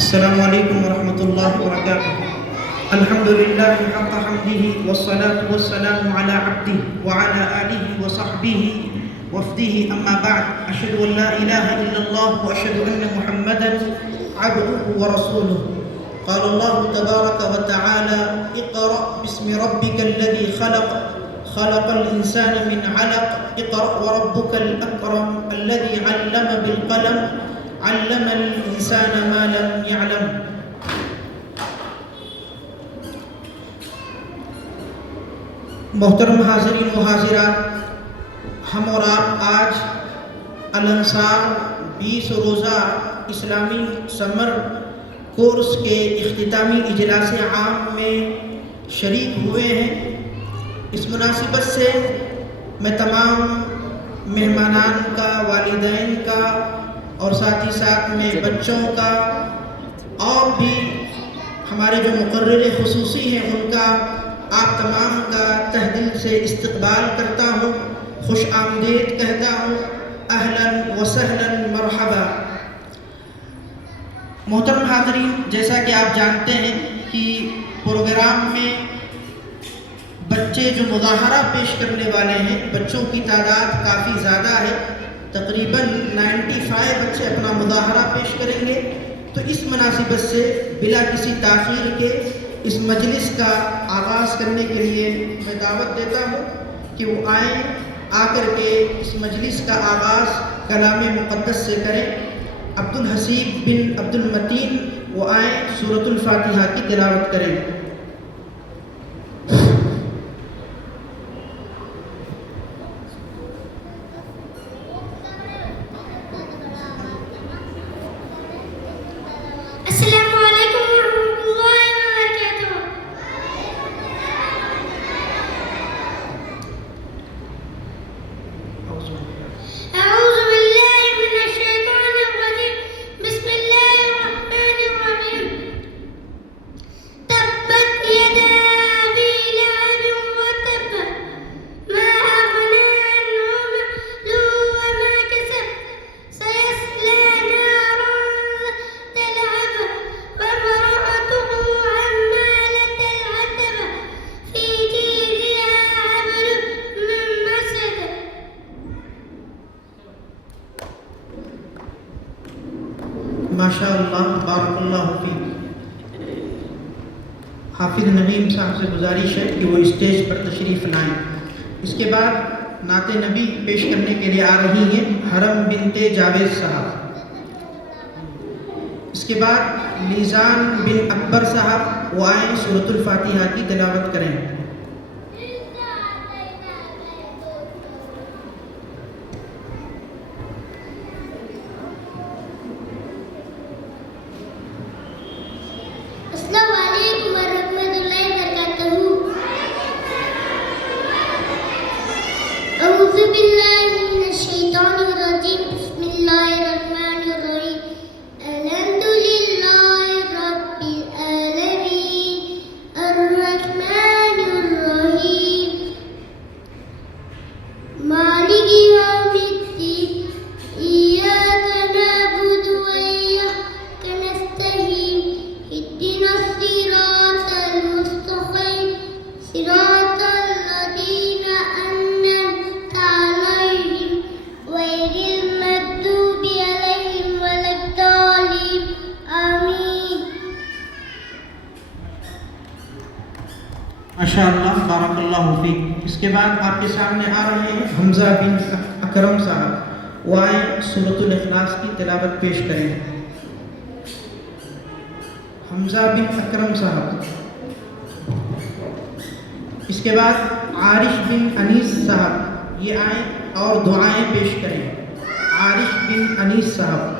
السلام علیکم ورحمۃ اللہ وبرکاتہ. الحمد للہ حق حمدہ والصلاة والسلام علی عبدہ وعلی آلہ وصحبہ وفدہ اما بعد. اشہد ان لا الہ الا اللہ واشہد ان محمدا عبدہ ورسولہ. قال اللہ تبارک وتعالی اقرأ باسم ربک الذی خلق خلق الانسان من علق اقرأ وربک الاکرم الذی علم بالقلم علم الانسان ما لم يعلم. محترم حاضرین و حاضرات، ہم اور آپ آج الانصار 20 روزہ اسلامی سمر کورس کے اختتامی اجلاس عام میں شریک ہوئے ہیں. اس مناسبت سے میں تمام مہمانان کا، والدین کا اور ساتھ ہی ساتھ میں بچوں کا اور بھی ہمارے جو مقرر خصوصی ہیں ان کا، آپ تمام کا تہ دل سے استقبال کرتا ہوں، خوش آمدید کہتا ہوں. اہلا و سہلا مرحبا. محترم حاضرین، جیسا کہ آپ جانتے ہیں کہ پروگرام میں بچے جو مظاہرہ پیش کرنے والے ہیں، بچوں کی تعداد کافی زیادہ ہے. تقریباً 95 بچے اپنا مظاہرہ پیش کریں گے. تو اس مناسبت سے بلا کسی تاخیر کے اس مجلس کا آغاز کرنے کے لیے میں دعوت دیتا ہوں کہ وہ آئیں، آ کر کے اس مجلس کا آغاز کلام مقدس سے کریں. عبدالحسیب بن عبدالمتین وہ آئیں، سورۃ الفاتحہ کی تلاوت کریں. السلام علیکم ورحمۃ اللہ وبرکاتہ. اعوذ باللہ من الشیطان الرجیم. بسم اللہ الرحمن الرحیم. تبت یدا ابی لہب وتب ما اغنی عنہ مالہ وما کسب سیصلی نارا ذات لہب وامرأته حمالة الحطب في جيدها حبل من مسد. ماشاء اللہ، بارک اللہ فیک. حافظ نعیم صاحب سے گزارش ہے کہ وہ اسٹیج پر تشریف لائیں. اس کے بعد نعت نبی پیش کرنے کے لیے آ رہی ہیں حرم بنت جاوید صاحب. اس کے بعد لیزان بن اکبر صاحب وہ آئیں، سورۃ الفاتحہ کی تلاوت کریں. السلام علیکم ورحمۃ اللہ وبرکاتہ. اعوذ باللہ من الشیطان الرجیم. بسم اللہ الرحمن الرحیم. الحمد للہ رب العالمین الرحمن الرحیم مالک یوم الدین. ایاک نعبد وإیاک نستعین. اهدنا الصراط المستقیم صراط الذین أنعمت علیہم غیر المغضوب علیہم ولا الضالین. آمین. ماشاء اللہ، بارک اللہ فیک. اس کے بعد آپ کے سامنے آ رہے ہیں حمزہ بن اکرم صاحب. وہ آئیں، سورۃ الاخلاص کی تلاوت پیش کریں. حمزہ بن اکرم صاحب. اس کے بعد عارش بن انیس صاحب یہ آئیں اور دعائیں پیش کریں. عارش بن انیس صاحب.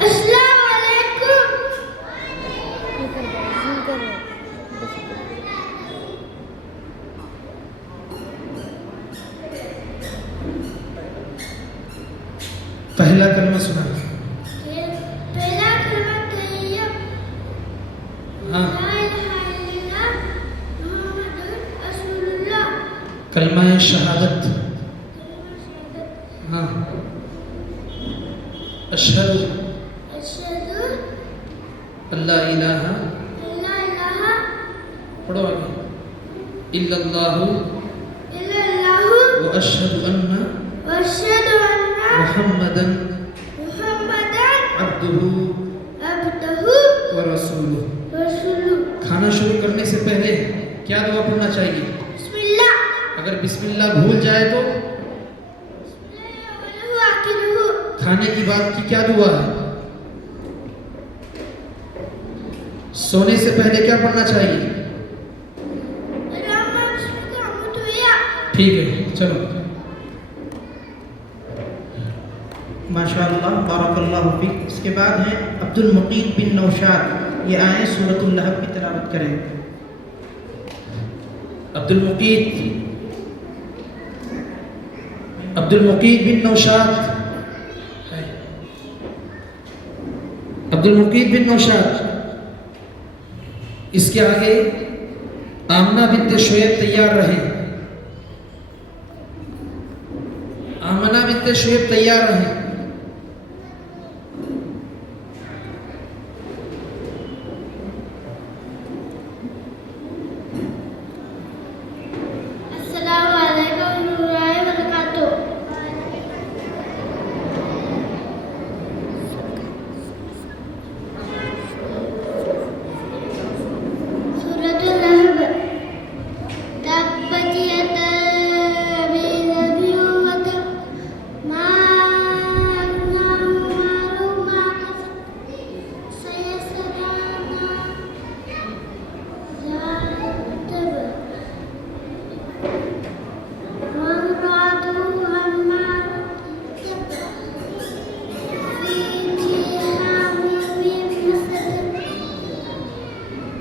السلام علیکم. پہلا کلمہ سنا. پہلا ہاں لا الہ الا اللہ محمد رسول اللہ کلمہ شہادت ہاں اشہد اشہد اللہ الہ الا الہ پڑھو آگے الا اللہ الا اللہ واشہد ان واشہد ان محمدا محمدا عبدہ عبدہ ورسولہ. ورسولہ. کھانا شروع کرنے سے پہلے کیا دعا پڑھنا چاہیے؟ بسم اللہ. اگر بسم اللہ بھول جائے تو کھانے کی بعد کی کیا دعا ہے؟ سونے سے پہلے کیا پڑھنا چاہیے؟ ٹھیک ہے چلو. ماشاءاللہ بارک اللہ فیک. اس کے بعد ہیں عبد المقید بن نوشاد. یہ آئیں سورۃ اللہب کی تلاوت کریں. عبد المقید بن نوشاد. عبد المقید بن نوشاد. اس کے آگے آمنہ بنت شعیب تیار رہیں. آمنہ بنت شعیب تیار رہیں. السلام علیکم ورحمۃ اللہ وبرکاتہ. سورۃ اللہب. تبت یدا ابی لہب وتب ما اغنی عنہ مالہ ما کسب سیصلی نارا ذات لہب وامرأته حمالة في جيدها حبل مسد.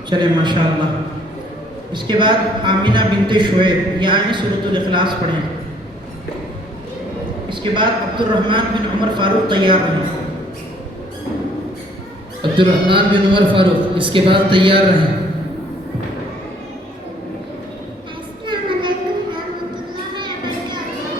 چلیں ماشاءاللہ. اس کے بعد آمنہ بنت شعیب. یہ آئیں سورۃ الاخلاص پڑھیں. اس کے بعد عبد الرحمن بن عمر فاروق تیار رہیں. عبد الرحمن بن عمر فاروق اس کے بعد تیار رہیں. السلام علیکم ورحمۃ اللہ وبرکاتہ.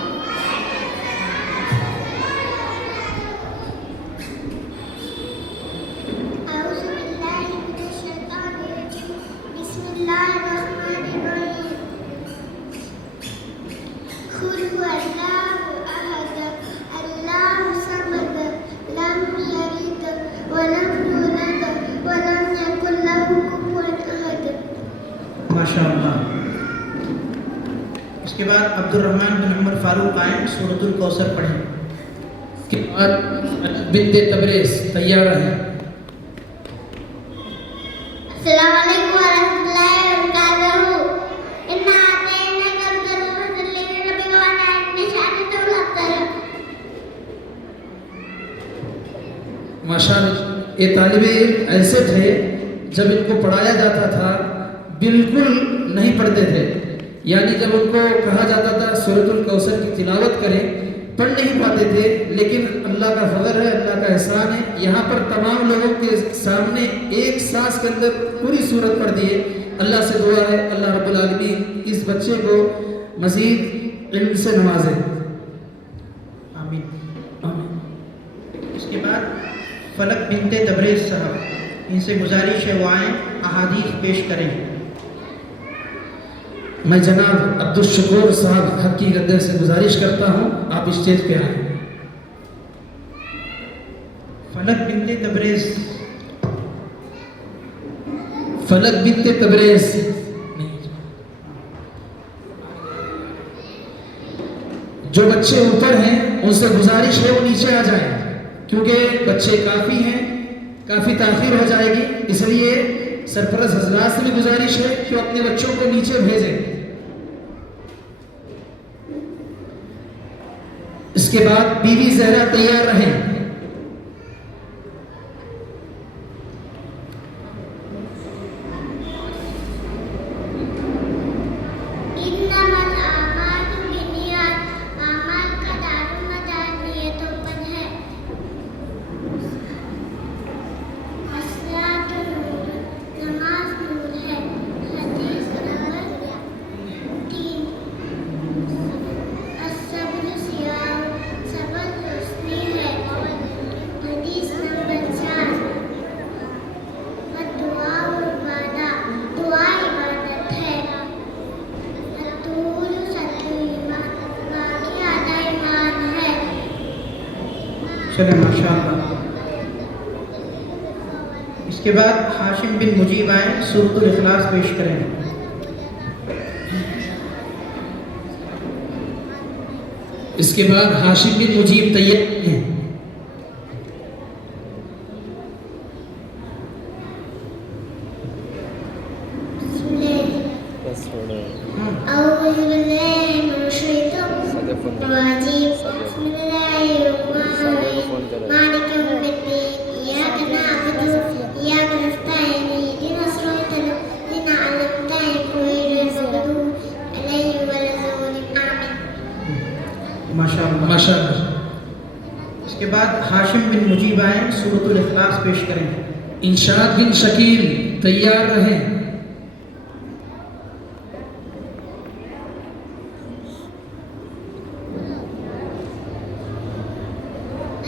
اعوذ باللہ من الشیطان الرجیم. بسم اللہ الرحمن الرحیم. قل هو اللہ احد اللہ الصمد لم یلد ولم یولد ولم یکن لہ کفوا احد. ماشاءاللہ. اس کے بعد عبد الرحمن بن عمر فاروق آئیں سورۃ الکوثر پڑھیں. اس کے بعد بنت تبریز تیار رہیں. السلام علیکم ورحمۃ اللہ وبرکاتہ. انا اعطیناک الکوثر فصل لربک وانحر ان شانک هو الابتر. ماشاءاللہ. یہ طالب علم ایسے تھے جب ان کو پڑھایا جاتا تھا بالکل نہیں پڑھتے تھے. یعنی جب ان کو کہا جاتا تھا سورۃ الکوثر کی تلاوت کریں پڑھ نہیں پاتے تھے. لیکن اللہ کا فضل ہے, اللہ کا احسان ہے, یہاں پر تمام لوگوں کے سامنے ایک سانس کے اندر پوری سورت پڑھ دیے. اللہ سے دعا ہے اللہ رب العالمین اس بچے کو مزید علم سے نوازے. آمین آمین. اس کے بعد فلک بنت تبریز صاحب. ان سے گزارش ہے وہ آئیں احادیث پیش کریں. میں جناب عبد الشکور صاحب حق کی گدر سے گزارش کرتا ہوں آپ اسٹیج پہ آئیں. فلک بنت تبریز. فلک بنت تبریز. جو بچے اوپر ہیں ان سے گزارش ہے وہ نیچے آ جائیں کیونکہ بچے کافی ہیں, کافی تاخیر ہو جائے گی. اس لیے سرپرست حضرات سے بھی گزارش ہے کہ وہ اپنے بچوں کو نیچے بھیجیں. اس کے بعد بی بی زہرا تیار رہیں. انما الاعمال بالنیات. اعمال کا دارالمدار نیتوں پر ہے. الصلاۃ نور. نماز چلیں ماشاءاللہ. اس کے بعد ہاشم بن مجیب آئیں سورۃ الاخلاص پیش کریں. اس کے بعد ہاشم بن مجیب تیار ہیں. أعوذ بالله من الشيطان الرجيم بسم الله الرحمن الرحيم مالك يوم الدين إياك نعبد وإياك نستعين اهدنا الصراط الذين أنعمت عليهم غير المغضوب عليهم ولا الضالين آمين. ماشاءاللہ. اس کے بعد ہاشم بن مجیب آئیں سورۃ الاخلاص پیش کریں. انشاد بن شکیل تیار رہیں.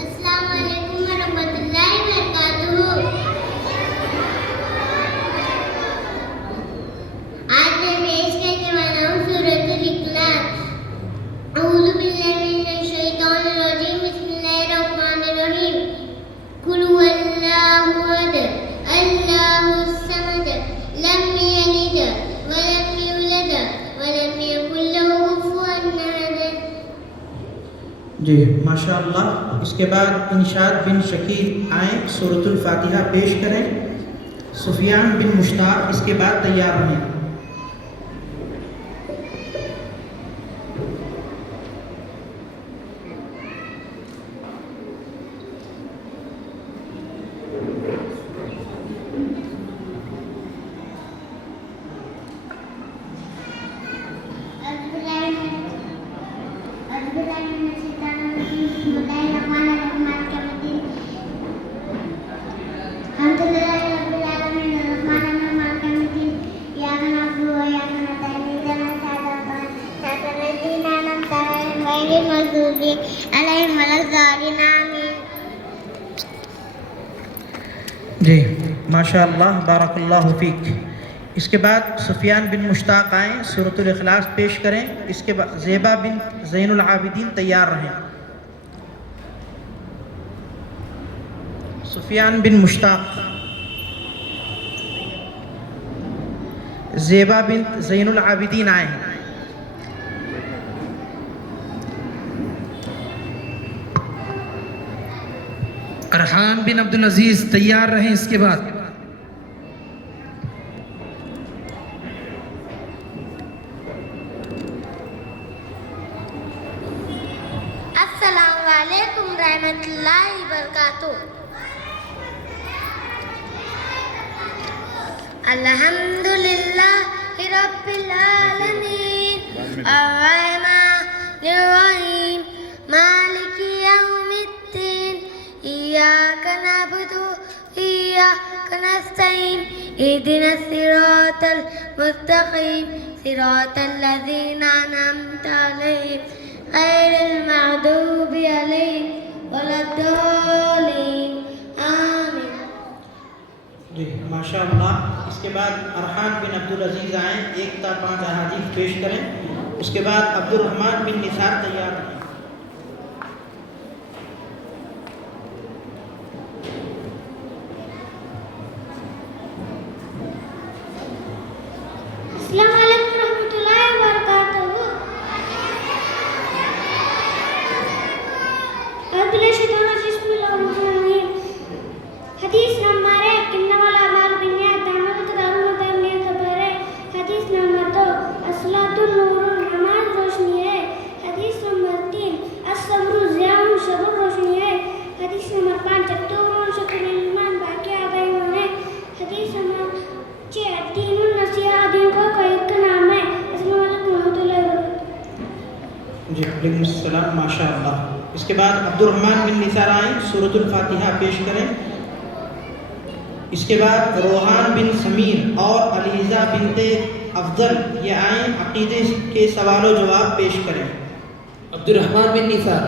السلام علیکم ورحمۃ اللہ وبرکاتہ. آج میں پیش کرنے والا ہوں سورۃ الاخلاص. اعوذ باللہ من الشیطان الرجیم بسم اللہ الرحمن الرحیم. قل هو اللہ احد اللہ الصمد لم یلد ولم یولد ولم یکن له کفوا احد. جی ماشاءاللہ. اس کے بعد انشاد بن شکیل آئیں سورۃ الفاتحہ پیش کریں. سفیان بن مشتاق اس کے بعد تیار رہیں. جی ماشاءاللہ بارک اللہ فیک. اس کے بعد سفیان بن مشتاق آئیں سورۃ الاخلاص پیش کریں. اس کے بعد زیبا بن زین العابدین تیار رہیں. سفیان بن مشتاق. زیبا بن زین العابدین آئیں. ارحان بن عبدالعزیز تیار رہیں. اس کے بعد السلام علیکم رحمۃ اللہ وبرکاتہ. الحمد للہ رب العالمین الرحمن الرحیم مالک یوم الدین إياك نعبد وإياك نستعين اهدنا الصراط المستقيم صراط الذين أنعمت عليهم غير المغضوب عليهم ولا الضالين آمين. جی ماشاءاللہ. اس کے بعد ارحان بن عبدالعزیز آئیں 1 تا 5 احادیث پیش کریں. اس کے بعد عبد الرحمن بن نثار تیار ہیں. السلام علیکم ورحمۃ اللہ وبرکاتہ. اعوذ باللہ من الشیطان الرجیم بسم اللہ الرحمن الرحیم. حدیث نمبر 1 انما الاعمال بالنیات اعمال تدارون بالنیات خبر ہے. حدیث نمبر 2 الصلاۃ نور نماز روشنی ہے. حدیث نمبر 3 الصبر ضیاء صبر روشنی ہے. حدیث نمبر 5 التوبہ شکر ایمان باقی آدھا ایمان ہے. حدیث نمبر 6 دین النصیحہ دین کا قائد کا نام ہے. السلام علیکم ورحمۃ اللہ وبرکاتہ. جی وعلیکم السلام ماشاءاللہ. اس کے بعد عبد الرحمن بن نثار آئیں سورۃ الفاتحہ پیش کریں. اس کے بعد روحان بن سمیر اور علیزہ بنت افضل یہ آئیں عقیدے کے سوال و جواب پیش کریں. عبد الرحمن بن نثار.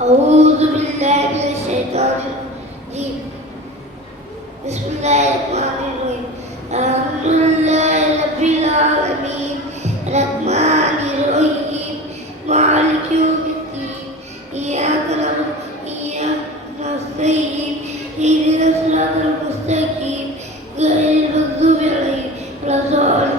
اعوذ باللہ من الشیطان الرجیم بسم اللہ الرحمن الرحیم الحمد للہ رب العالمین العالمين الرحمن الرحيم مالك يوم الدين إياك نعبد وإياك نستعين اهدنا الصراط المستقيم غير المغضوب عليهم ولا الضالين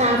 7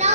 9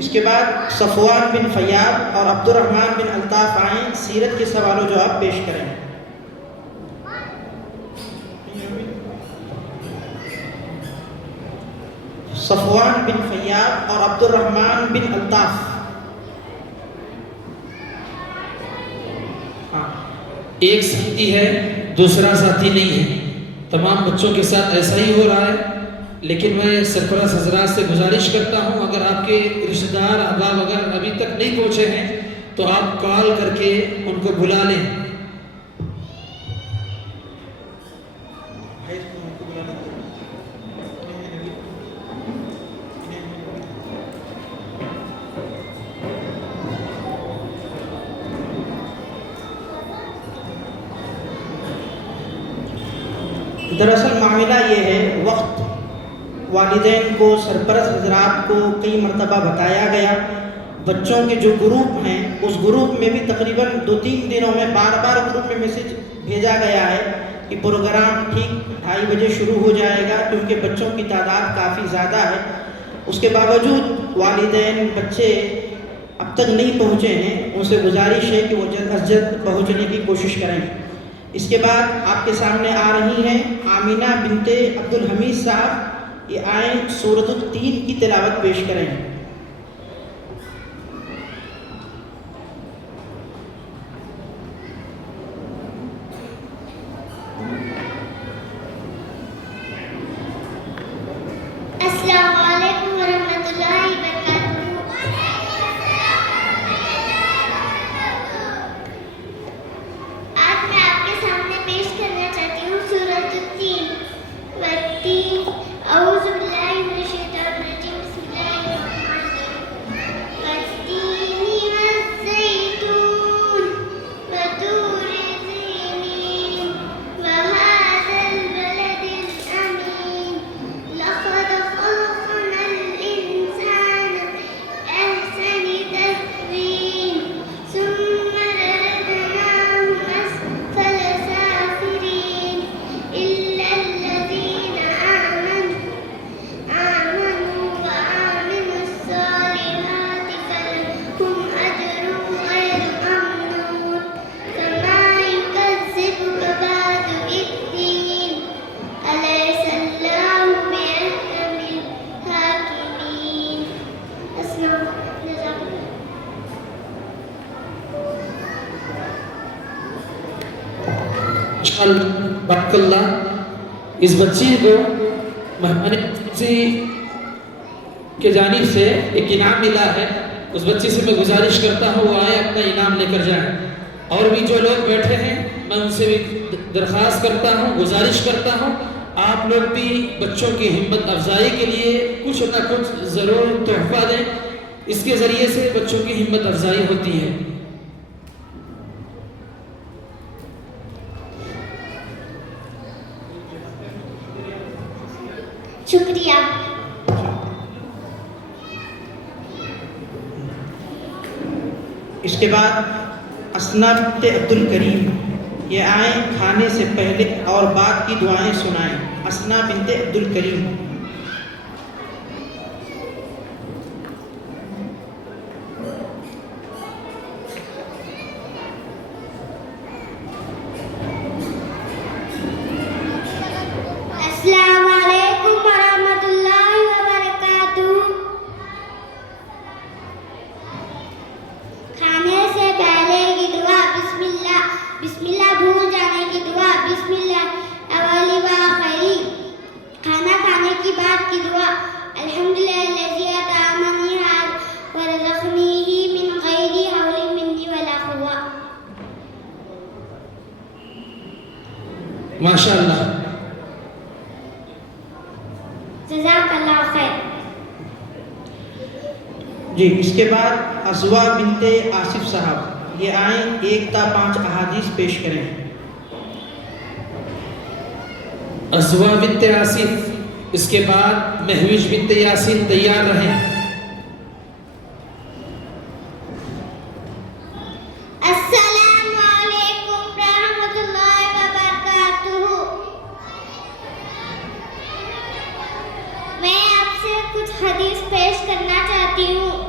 اس کے بعد صفوان بن فیاض اور عبد الرحمن بن الطاف آئیں، سیرت کے سوال و جواب پیش کریں۔ صفوان بن فیاض اور عبد الرحمن بن الطاف۔ ایک ساتھی ہے، دوسرا ساتھی نہیں ہے۔ تمام بچوں کے ساتھ ایسا ہی ہو رہا ہے، لیکن میں سرپرست حضرات سے گزارش کرتا ہوں، اگر آپ کے رشتہ دار احباب اگر ابھی تک نہیں پہنچے ہیں تو آپ کال کر کے ان کو بلا لیں۔ دراصل معاملہ یہ ہے، وقت والدین کو، سرپرست حضرات کو کئی مرتبہ بتایا گیا، بچوں کے جو گروپ ہیں اس گروپ میں بھی تقریباً 2-3 دنوں میں بار بار گروپ میں میسج بھیجا گیا ہے کہ پروگرام ٹھیک 2:30 بجے شروع ہو جائے گا، کیونکہ بچوں کی تعداد کافی زیادہ ہے۔ اس کے باوجود والدین بچے اب تک نہیں پہنچے ہیں، ان سے گزارش ہے کہ وہ جلد از جلد پہنچنے کی کوشش کریں۔ اس کے بعد آپ کے سامنے آ رہی ہیں آمینہ بنت عبد الحمید صاحب، یہ آئیں سورۃ التین کی تلاوت پیش کریں۔ السلام علیکم ورحمۃ اللہ وبرکاتہ۔ آج میں آپ کے سامنے پیش کرنا چاہتی ہوں سورۃ التین۔ والتین، اعوذ باللہ من الشیطان الرجیم، بسم اللہ الرحمن الرحیم۔ والتین والزیتون وطور سینین وهذا البلد الأمين لقد خلقنا الإنسان في أحسن تقويم ثم رددناه أسفل سافلين إلا الذين آمنوا وعملوا الصالحات فلهم أجر غير ممنون فما يكذبك بعد بالدين أليس الله بأحكم الحاكمين۔ السلام علیکم۔ بارک اللہ۔ اس بچی کو مہمان کے جانب سے ایک انعام ملا ہے، اس بچی سے میں گزارش کرتا ہوں وہ آئے اپنا انعام لے کر جائیں۔ اور بھی جو لوگ بیٹھے ہیں میں ان سے بھی درخواست کرتا ہوں، گزارش کرتا ہوں، آپ لوگ بھی بچوں کی ہمت افزائی کے لیے کچھ نہ کچھ ضرور تحفہ دیں، اس کے ذریعے سے بچوں کی ہمت افزائی ہوتی ہے۔ شکریہ۔ اس کے بعد اسنا بنت عبد الکریم، یہ آئیں کھانے سے پہلے اور بعد کی دعائیں سنائیں۔ اسنا بنت عبد الکریم۔ السلام علیکم ورحمۃ اللہ وبرکاتہ۔ کھانے سے پہلے کی دعا بسم اللہ، بسم اللہ بھول جانے کی دعا بسم اللہ اولی و آخری، کھانا کھانے کی بعد کی دعا الحمدللہ الذی اطعمنی ورزقنی من غیر حول منی ولا قوة۔ ماشاءاللہ۔ جزاک اللہ خیر۔ جی، اس کے بعد ازوا بنت آصف صاحب، یہ آئیں 1 تا 5 احادیث پیش کریں۔ ازوا بنت آصف، اس کے بعد مہوش بنت یاسین، تیار رہیں۔ السلام علیکم ورحمۃ اللہ وبرکاتہ۔ میں آپ سے کچھ حدیث پیش کرنا چاہتی ہوں۔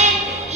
1,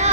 2,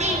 3,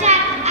4,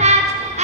5,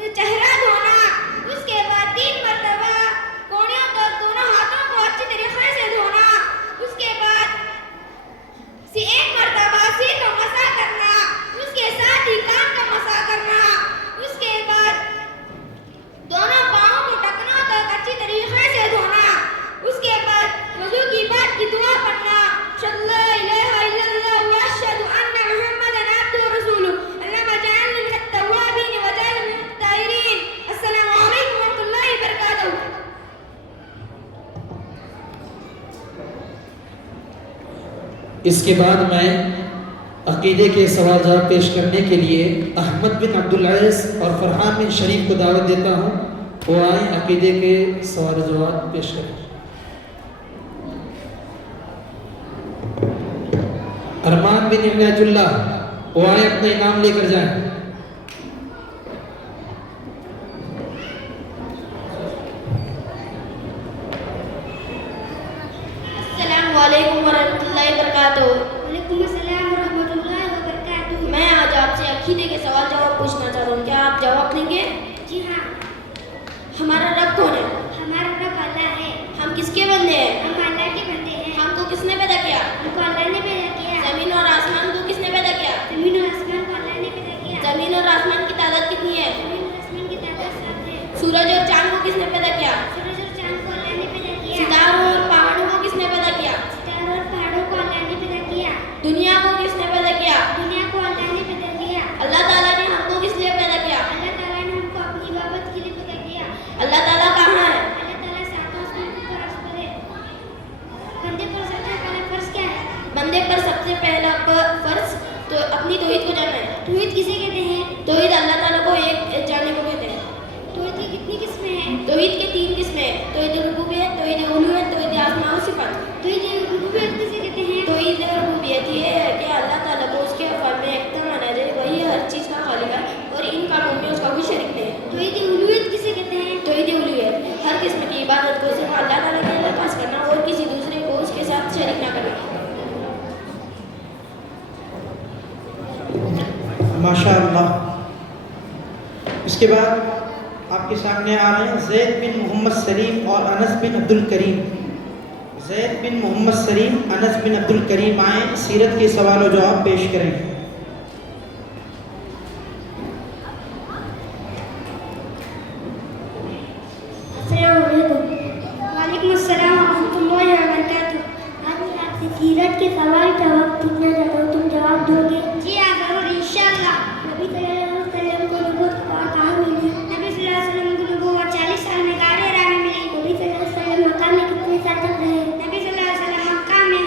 چہرہ دھونا، اس کے بعد 3 مرتبہ کونیوں تک دونوں ہاتھوں کو اچھی طریقے سے دھونا، اس کے بعد 1 مرتبہ سر کو مسح کرنا، اس کے ساتھ ہی کان کا مسح کرنا، اس کے بعد دونوں پاؤں کو ٹکنوں تک اچھی طریقے سے دھونا، اس کے بعد وضو کی بعد کی دعا پڑھنا، اشہد لا الہ الا اللہ واشہد ان محمدا عبدہ ورسولہ، اللہم اجعلنی من التوابین واجعلنی من الطاہرین۔ السلام علیکم ورحمۃ اللہ وبرکاتہ۔ اس کے بعد میں عقیدے کے سوال جواب پیش کرنے کے لیے احمد بن عبدالعزیز اور فرحان بن شریف کو دعوت دیتا ہوں، وہ آئیں عقیدے کے سوال جواب پیش کریں۔ ارمان بن عنایت اللہ، وہ آئیں اپنا انعام لے کر جائیں۔ السلام علیکم ورحمۃ اللہ وبرکاتہ۔ وعلیکم السلام ورحمۃ اللہ وبرکاتہ۔ میں آج آپ سے عقیدے کے سوال جواب پوچھنا چاہتا ہوں، کیا آپ جواب دیں گے؟ جی ہاں۔ ہمارا رب کون ہے؟ ہمارا رب اللہ ہے۔ ہم کس کے بندے ہیں؟ ہم اللہ کے بندے ہیں۔ ہم کو کس نے پیدا کیا؟ ہم کو اللہ نے پیدا کیا۔ زمین اور آسمان کو کس نے پیدا کیا؟ زمین اور آسمان کو اللہ نے پیدا کیا۔ زمین اور آسمان کی تعداد کتنی ہے؟ زمین اور آسمان کی تعداد 7 ہے۔ سورج اور چاند کو کس نے پیدا کیا؟ سورج اور چاند کو اللہ نے پیدا کیا۔ ستاروں اور پہاڑوں کو کس نے پیدا کیا؟ ستاروں اور پہاڑوں کو اللہ نے پیدا کیا۔ دنیا کو کس نے پیدا کیا؟ دنیا کو اللہ نے پیدا کیا۔ اللہ تعالیٰ نے ہم کو کس لیے پیدا کیا؟ اللہ تعالیٰ نے ہم کو اپنی عبادت کے لیے پیدا کیا۔ اللہ تعالیٰ کہاں ہے؟ اللہ تعالیٰ 7 آسمان پر ہے۔ بندے پر سب سے پہلا فرض کیا ہے؟ بندے پر سب سے پہلا فرض تو اپنی توحید کو جاننا ہے۔ توحید کسے کہتے ہیں؟ توحید اللہ تعالیٰ کو ایک جاننے کو کہتے ہیں۔ توحید کی کتنی قسمیں ہیں؟ توحید کے 3 قسمیں ہیں، توحید ربوبیت، توحید الوہیت، توحید اسماء و صفات۔ توحید ربوبیت کسے کہتے ہیں؟ توحید ربوبیت یہ ہے کہ اللہ تعالیٰ کو اس کے افعال میں یکتا مانا جائے، وہی ہر چیز کا خالق ہے اور ان کاموں میں اس کا کوئی شریک نہیں ہے۔ توحید الوہیت کسے کہتے ہیں؟ توحید الوہیت ہر قسم کی عبادت کو صرف اللہ تعالیٰ کے لیے خاص کرنا اور کسی دوسرے کو اس کے ساتھ شریک نہ کرنا۔ ماشاء اللہ۔ اس کے بعد آپ کے سامنے آ رہے ہیں زید بن محمد سلیم اور انس بن عبد الکریم۔ زید بن محمد سلیم، انس بن عبد الکریم آئیں، سیرت کے سوال و جواب پیش کریں۔ السلام علیکم۔ وعلیکم السلام ورحمۃ اللہ وبرکاتہ۔ آج میں آپ سے سیرت کے سوال جواب پوچھنا چاہتا ہوں، تم جواب دو گے؟ جی ہاں ضرور، انشاءاللہ۔ نبی صلی اللہ علیہ وسلم کو نبوت کہاں ملی؟ نبی صلی اللہ علیہ وسلم کو نبوت 40 سال میں غار حرا میں ملی۔ نبی صلی اللہ علیہ وسلم مکہ میں کتنے سال تک رہے؟ نبی صلی اللہ علیہ وسلم مکہ میں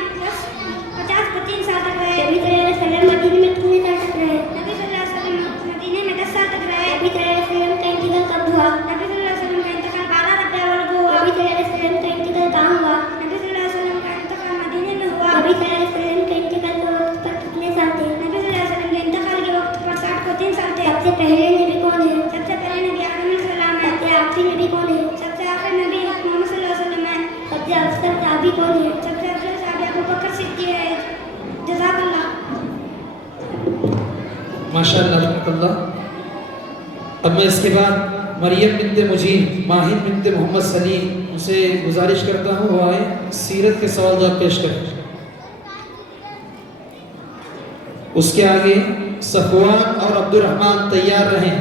50-25 سال تک رہے۔ نبی صلی اللہ علیہ وسلم مدینے میں کتنے سال تک رہے؟ نبی صلی اللہ علیہ وسلم مدینے میں 10 سال تک رہے۔ نبی صلی اللہ علیہ وسلم کا انتقال کب ہوا؟ نبی صلی اللہ علیہ وسلم کا انتقال 12 ربیع الاول کو ہوا۔ نبی صلی اللہ علیہ وسلم کا انتقال کہاں ہوا؟ نبی صلی اللہ علیہ وسلم کا انتقال مدینے میں ہوا۔ نبی صلی اللہ علیہ وسلم کے انتقال کے وقت پر کتنے سال تھے؟ نبی صلی اللہ علیہ وسلم کے انتقال کے وقت پر 60 سال تھے۔ سب سے پہلے نبی کون ہے؟ سب سے پہلے نبی آدم علیہ السلام ہے۔ سب سے آخری نبی کون ہے؟ سب سے آخری نبی محمد صلی اللہ علیہ وسلم ہے۔ سب سے افضل صحابی کون ہے؟ سب سے افضل صحابی ابوبکر صدیق ہے۔ جزاک اللہ۔ ماشاء اللہ رحمۃ اللہ۔ اب میں اس کے بعد مریم بنت مجید، ماہر بنت محمد سلیم، ان سے گزارش کرتا ہوں وہ آئیں سیرت کے سوال جواب پیش کریں۔ اس کے آگے صفوان اور عبد الرحمن تیار رہیں۔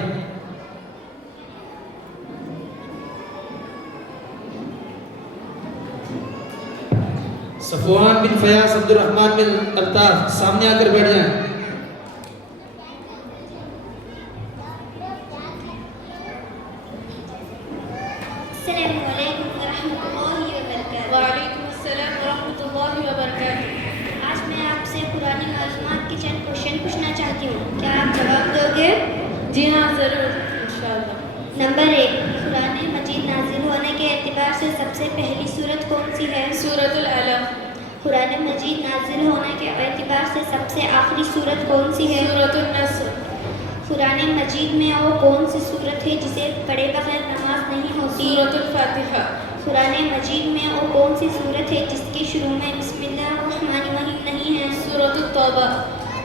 صفوان بن فیاض، عبد الرحمن بن الطاف سامنے آ کر بیٹھ جائیں۔ السلام علیکم ورحمۃ اللہ وبرکاتہ۔ وعلیکم السلام ورحمۃ اللہ وبرکاتہ۔ آج میں آپ سے قرآنی معلومات کے چند کوشچن پوچھنا چاہتی ہوں، کیا آپ جواب دو گے؟ جی ہاں ضرور، انشاءاللہ۔ نمبر 1، قرآن مجید نازل ہونے کے اعتبار سے سب سے پہلی سورت کون سی ہے؟ سورۃ العلق۔ قرآن مجید نازل ہونے کے اعتبار سے سب سے آخری سورت کون سی ہے؟ سورۃ النصر۔ قرآن مجید میں وہ کون سی سورت ہے جسے پڑھے بغیر نماز نہیں ہوتی؟ سورۃ الفاتحہ۔ قرآن مجید میں وہ کون سی سورت ہے جس کے شروع میں بسم اللہ الرحمن الرحیم نہیں ہے؟ سورۃ التوبہ۔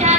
4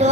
2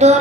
2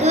2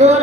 2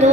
2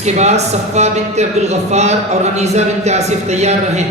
اس کے بعد صفا بنت عبد الغفار اور انیزہ بنت آصف تیار رہیں.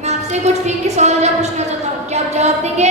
میں آپ سے کچھ فقہ کے سوال پوچھنا چاہتا ہوں. کیا آپ جواب دیں گے؟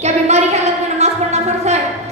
کیا بیماری کی حالت میں نماز پڑھنا فرض ہے؟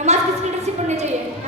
نماز کس کی ڈر سے پڑھنی چاہیے؟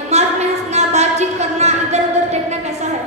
نماز میں ہنسنا، بات چیت کرنا، ادھر ادھر دیکھنا کیسا ہے؟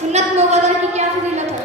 سنت موقع کی کیا فضیلت ہے؟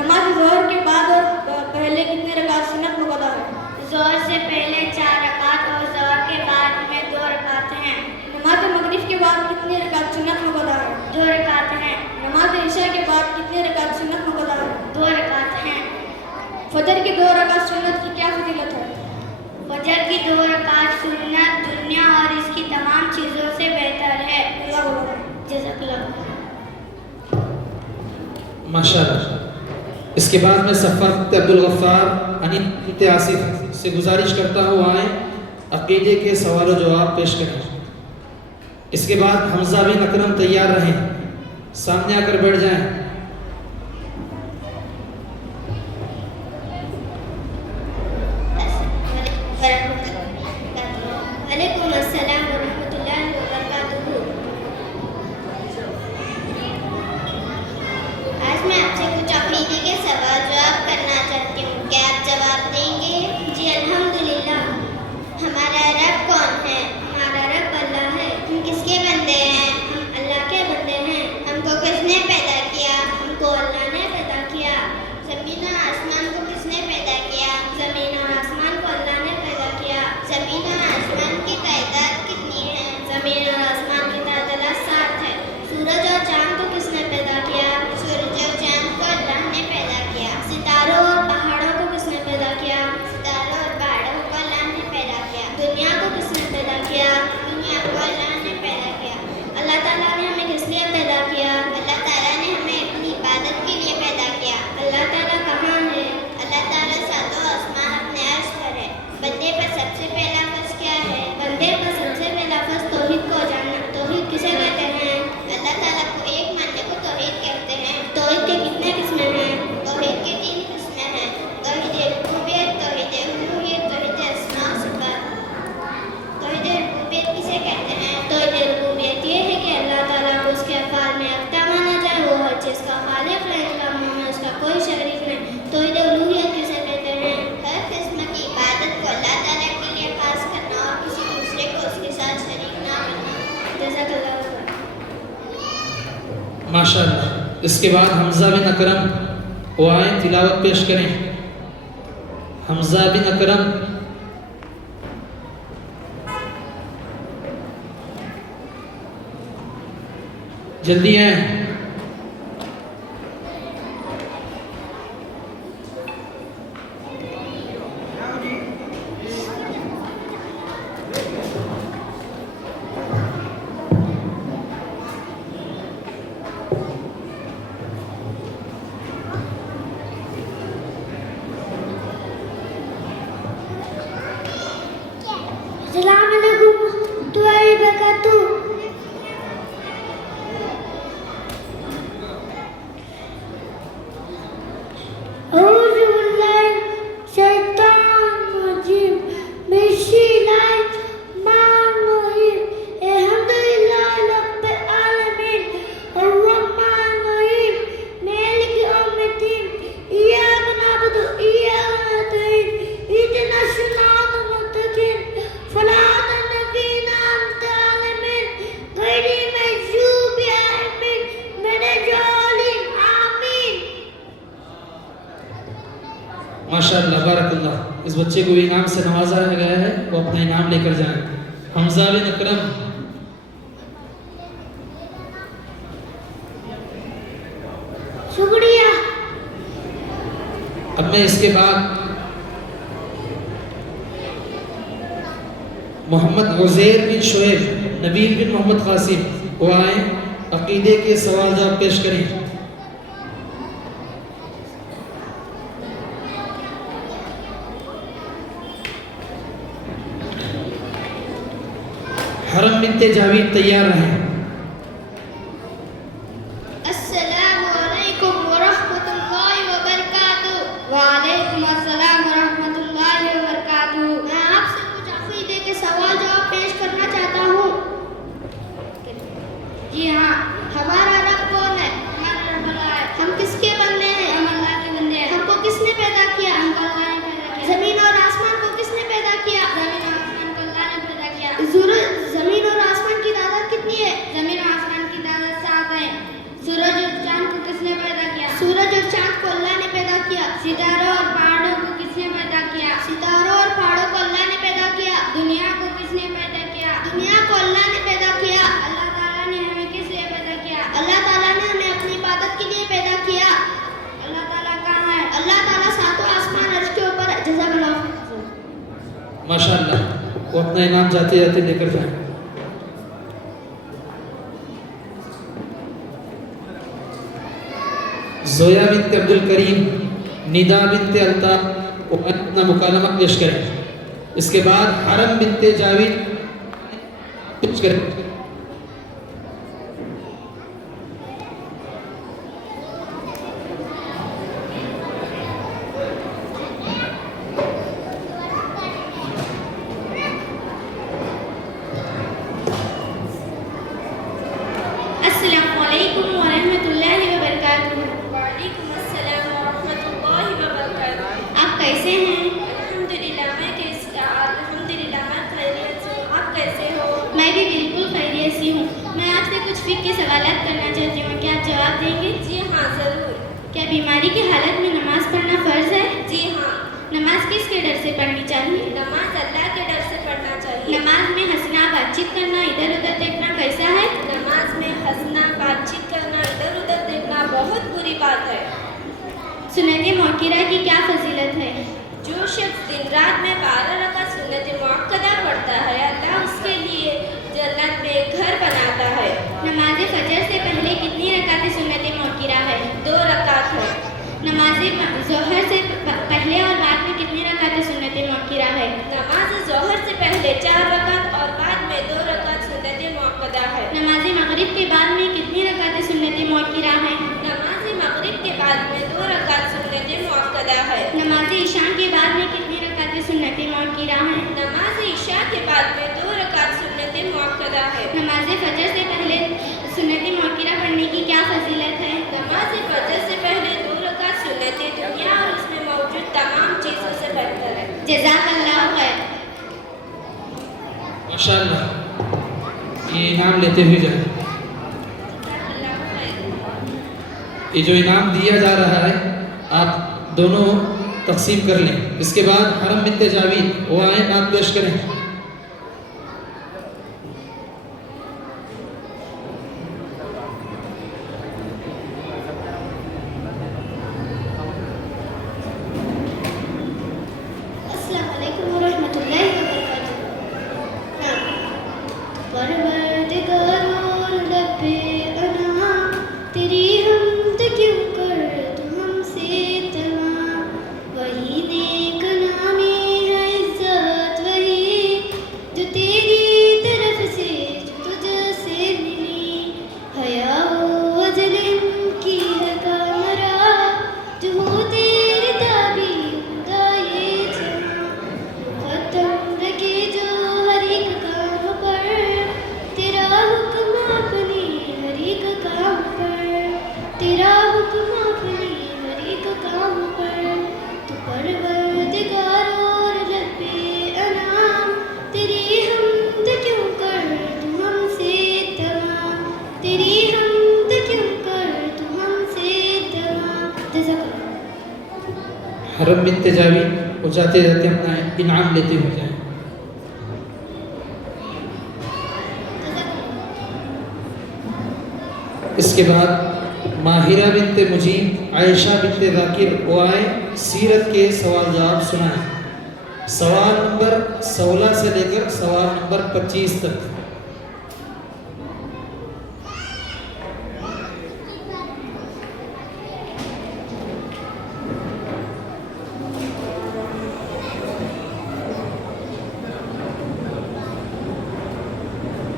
نماز ظہر کے بعد اور پہلے کتنے رکعت سنت موقع ہے؟ ظہر سے پہلے 4 رکعت اور ظہر کے بعد میں 2 رکعتیں ہیں. نماز مغرب کے بعد کتنے رکعت سنت موقع ہے؟ 2 رکعتیں ہیں. نماز عشاء کے بعد کتنے رکعت سنت موقع ہے؟ 2 رکعتیں ہیں. فجر کی 2 رکعت سنت کی کیا فضیلت ہے؟ فجر کی 2 رکعت سنت دنیا اور اس کی تمام چیزوں سے بہتر ہے. جزاک اللہ. ماشاءاللہ. اس کے بعد میں صفا بنت عبد الغفار انیزہ بنت آصف سے گزارش کرتا ہوں آئیں عقیدے کے سوال و جواب پیش کریں. اس کے بعد حمزہ بن اکرم تیار رہیں، سامنے آ کر بیٹھ جائیں. وعلیکم السلام ورحمۃ اللہ وبرکاتہ. آج میں آپ سے کچھ عقیدے کے سوال جواب کرنا چاہتی ہوں. کیا آپ جواب دیں گے؟ جی الحمدللہ. ہمارا رب کون ہے؟ ہمارا رب اللہ ہے. ہم کس کے بندے ہیں؟ ہم اللہ کے بندے ہیں. ہم کو کس نے پیدا کیا؟ ہم کو اللہ نے پیدا کیا. زمین اور آسمان کو کس نے پیدا کیا؟ زمین اور آسمان کو اللہ نے پیدا کیا. زمین اور آسمان کی تعداد کتنی ہے؟ زمین اور آسمان کی تعداد 7 ہے. سورج اور چاند کو کس نے پیدا کیا؟ سورج اور چاند کو اللہ نے پیدا کیا. ستاروں اور پہاڑوں کو کس نے پیدا کیا؟ ستاروں اور پہاڑوں کو اللہ نے پیدا کیا. دنیا کو کس نے پیدا کیا؟ دنیا کو اللہ نے پیدا کیا. اللہ تعالیٰ نے ہمیں کس لیے پیدا کیا؟ اللہ تعالیٰ نے ہمیں اپنی عبادت کے لیے پیدا کیا. اللہ تعالیٰ کہاں ہے؟ اللہ تعالیٰ ساتوں آسمان اپنے عرش پر ہے. بندے پر سب سے پہلا فرض کیا ہے؟ بندے پر سب سے پہلا فرض توحید کو جاننا. توحید کسے کہتے ہیں؟ اللہ تعالیٰ کو ایک ماننے کو توحید کہتے ہیں. توحید کے کتنے قسمیں ہیں؟ توحید کے 3 قسمیں ہیں. توحید ربوبیت، توحید الوہیت، توحید اسماء و صفات. توحید ربوبیت کسے کہتے ہیں؟ توحید ربوبیت یہ ہے کہ اللہ تعالیٰ کو اس کے افعال میں یکتا مانا جائے. وہ ہر چیز کا خالق ہے، ان کاموں میں اس کا کوئی شریک نہیں. توحید الوہیت کسے کہتے ہیں؟ ہر قسم کی عبادت کو اللہ تعالیٰ کے لیے خاص کرنا اور کسی دوسرے کو اس کے ساتھ شریک نہ کرنا. جزاک اللہ خیر. ماشاءاللہ. اس کے بعد حمزہ بن اکرم وہ آئیں تلاوت پیش کریں. حمزہ بن اکرم. جلدی آئیں. السلام علیکم ورحمۃ اللہ وبرکاتہ. اعوذ باللہ من الشیطان الرجیم. بسم اللہ الرحمن الرحیم. الحمدللہ رب العالمین الرحمن الرحیم مالک یوم الدین. ایاک نعبد و ایاک نستعین. اهدنا الصراط المستقیم صراط الذین أنعمت عليهم غیر المغضوب علیہم ولا الضالین. آمین. ماشاءاللہ بارک اللہ. اس بچے کو انعام سے نوازا گیا ہے، وہ اپنا انعام لے کر جائیں. حمزہ بن اکرم. شکریہ. اب میں اس کے بعد محمد عزیر بن شعیب، نبیل بن محمد قاسم وہ آئیں عقیدے کے سوال جواب پیش کریں. بنت جاوید تیار رہیں. السلام علیکم ورحمۃ اللہ وبرکاتہ. وعلیکم السلام ورحمۃ اللہ وبرکاتہ. میں آپ سے کچھ عقیدے کے سوال جواب پیش کرنا چاہتا ہوں. جی ہاں. ہمارا رب کون ہے؟ ہمارا رب اللہ ہے. ہم کس کے بندے ہیں؟ ہم اللہ کے بندے ہیں. ہم کو کس نے پیدا کیا؟ ہم کو اللہ نے پیدا کیا. زمین اور آسمان کو کس نے پیدا کیا؟ زمین اور آسمان کو اللہ نے پیدا کیا. زمین اور آسمان کی تعداد کتنی ہے؟ زمین اور آسمان کی تعداد 7 ہے. سورج اور چاند کو کس نے پیدا کیا؟ سورج اور چاند کو اللہ نے پیدا کیا. ستاروں اور پہاڑوں کو کس نے پیدا کیا؟ ستاروں اور پہاڑوں کو اللہ نے پیدا کیا. دنیا کو کس نے پیدا کیا؟ دنیا کو اللہ نے پیدا کیا. اللہ تعالیٰ نے ہمیں کس لیے پیدا کیا؟ اللہ تعالیٰ نے ہمیں اپنی عبادت کے لیے پیدا کیا. اللہ تعالیٰ کہاں ہے؟ اللہ تعالیٰ ساتوں آسمان عرش کے اوپر. جزاک اللہ خیر. ماشاء اللہ. وہ اپنا انعام جاتے جاتے لے کر جائیں. زویا بنت عبد الکریم، ندا بنت الطاف وہ اپنا مکالمہ پیش کریں. اس کے بعد حرم بنت جاوید پیش کریں. السلام علیکم ورحمۃ اللہ وبرکاتہ. وعلیکم السلام ورحمۃ اللہ وبرکاتہ. آپ کیسے ہیں؟ الحمدللہ میں خیریت سے ہوں. آپ کیسے ہو؟ میں بھی بالکل خیریت سے ہوں. میں آپ سے کچھ فقہ کے سوالات کرنا چاہتی ہوں. کیا آپ جواب دیں گے؟ جی ہاں ضرور. کیا بیماری کی حالت میں نماز پڑھنا فرض ہے؟ جی ہاں. نماز کس کے ڈر سے پڑھنی چاہیے؟ نماز اللہ کے ڈر سے پڑھنا چاہیے. نماز میں ہنسنا بات چیت کرنا ادھر ادھر دیکھنا کیسا ہے؟ نماز میں ہنسنا بات چیت کرنا ادھر ادھر دیکھنا بہت بری بات ہے. سنت موقرہ کی کیا فضیلت ہے؟ جو شخص دن رات میں 12 رکعت سنت موقدہ پڑھتا ہے اللہ اس کے لیے جنت میں گھر بناتا ہے. نماز فجر سے پہلے کتنی رکعت سنت موقرہ ہے؟ 2 رکعت ہے. نماز ظہر سے پہلے اور بعد میں کتنی رکعت سنت موقرہ ہے؟ نماز ظہر سے پہلے 4 رکعت اور بعد میں 2 رکعت سنت موقدہ ہے. نماز مغرب کے بعد میں کتنی رکعت سنت موقرہ ہے؟ نماز مغرب کے بعد میں 2 رکعت سنت موقدہ ہے. نماز عشاء کے بعد میں کتنی رکعت سنت موقرہ ہے؟ نماز عشاء کے بعد میں 2 رکعت سنت موقدہ ہے. نماز فجر سے پہلے سنت موقرہ پڑھنے کی کیا فضیلت ہے؟ نماز فجر سے پہلے 2 رکعت سنت دنیا اور اس میں موجود تمام چیزوں سے بہتر ہے. جزاک اللہ خیر. ماشاء اللہ. یہ انعام لیتے ہوئے جائیں. یہ جو انعام دیا جا رہا ہے آپ دونوں تقسیم کر لیں. اس کے بعد حرم بنت جاوید وہ آئیں نعت پیش کریں. السلام علیکم ورحمۃ اللہ وبرکاتہ. پروردگار رب انعام تیری حمد کیوں کر تو ہم سے تمام. وہی نیک نامی ہے عزت وہی جو تیری طرف سے جو تجھ سے ملی. حیا و وجل کی ہے کامرا جو ہو تیری تابع خدا یہ جہاں. مقدم رکھے جو ہر ایک کام پر تیرا حکم اپنی ہر ایک کام پر. تیرا حکم اپنی ہر ایک کام پر. تو پروردگار اور رب انعام تیری حمد کیوں کر تو ہم سے تمام. تیری حمد کیوں کر تو ہم سے تمام. جزاک اللہ. حرم بنت جاوید وہ جاتے جاتے اپنا انعام لیتے ہوئے جائیں. اس کے بعد ماہرہ بنت مجیب، عائشہ بنت ذاکر وہ آئے سیرت کے سوال جواب سنائیں. سوال نمبر 16 سے لے کر سوال نمبر 25 تک.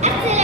السلام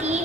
3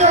2,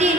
3,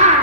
8,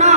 9,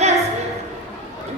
10,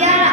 11,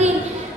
3,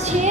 6,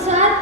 7,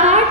8,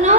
9,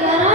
11,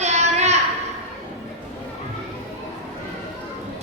11,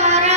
12,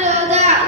14,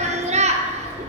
15,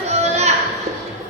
16,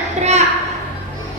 18,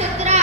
17,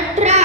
18,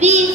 20,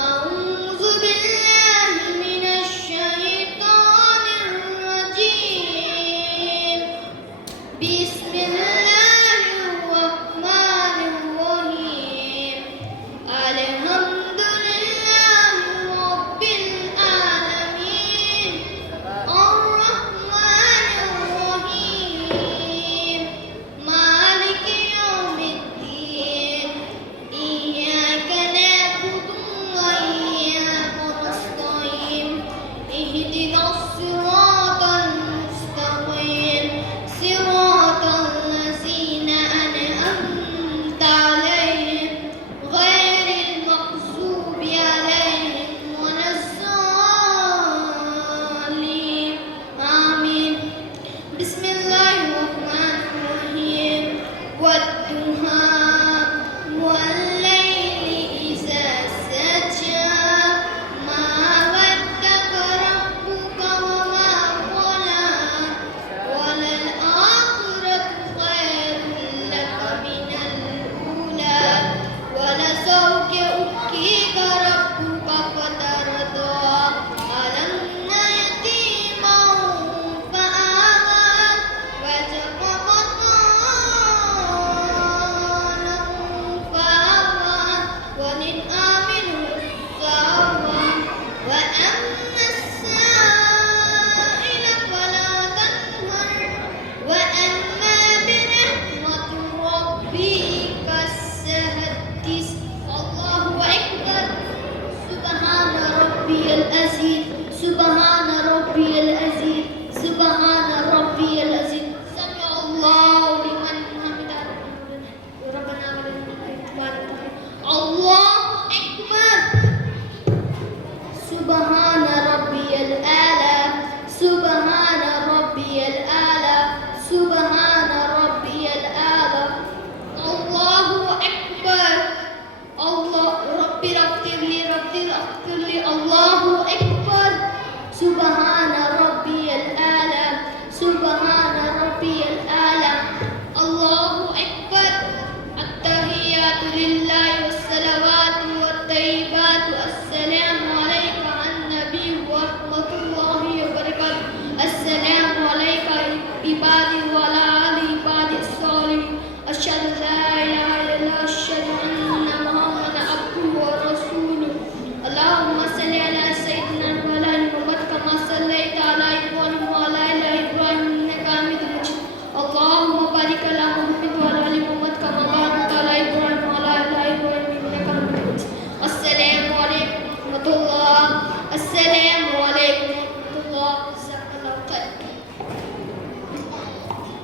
أعوذ بالله من الشيطان الرجيم. بسم الله الرحمن الرحيم. الحمد لله رب العالمين الرحمن الرحيم مالك يوم الدين إياك نعبد وإياك نستعين اهدنا الصراط المستقيم صراط الذين أنعمت عليهم غير المغضوب عليهم ولا الضالين آمين. بسم الله الرحمن الرحيم. والضحى والليل إذا سجى ما ودك ربك وما قلى وللآخرة خير لك من الأولى ولسوف يؤتيك ربك فترضى. ألم يتيما فآوى وجدك ضلالا فهدى وللآخرة فأوى. وأما السائل فلا تنهر وأما بنعمة ربك فحدث. الله أكبر. سبحان ربي العظيم سبحان ربي العظيم سبحان ربي العظيم. سمع الله لمن حمده ربنا ولك الحمد. الله أكبر. سبحان ربي الأعلى سبحان ربي الأعلى سبحان ربي الأعلى. الله أكبر. الله ربي اغفر لي ربي اغفر لي. الله أكبر. سبحان ربي الأعلى سبحان ربي الأعلى. الله أكبر. التحيات لله والصلوات والطيبات. السلام عليك النبي ورحمة الله وبركاته. السلام عليك عبادي وعلى آل عبادي الصالحين. أشهد أن لا إله إلا الله أشهد أن محمدا عبده ورسوله. اللهم صل على سيدنا وعلى آل محمد كما صليت على إبراهيم وعلى آل إبراهيم إنك حميد مجيد. اللهم بارك على محمد وعلى آل محمد كما باركت على إبراهيم وعلى آل إبراهيم إنك حميد مجيد. السلام عليكم ورحمة الله. السلام عليكم ورحمة الله. جزاك الله خير.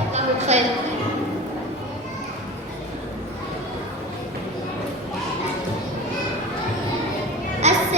الله خير. السلام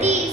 30।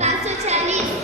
540।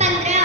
15।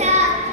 7।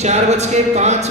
4:05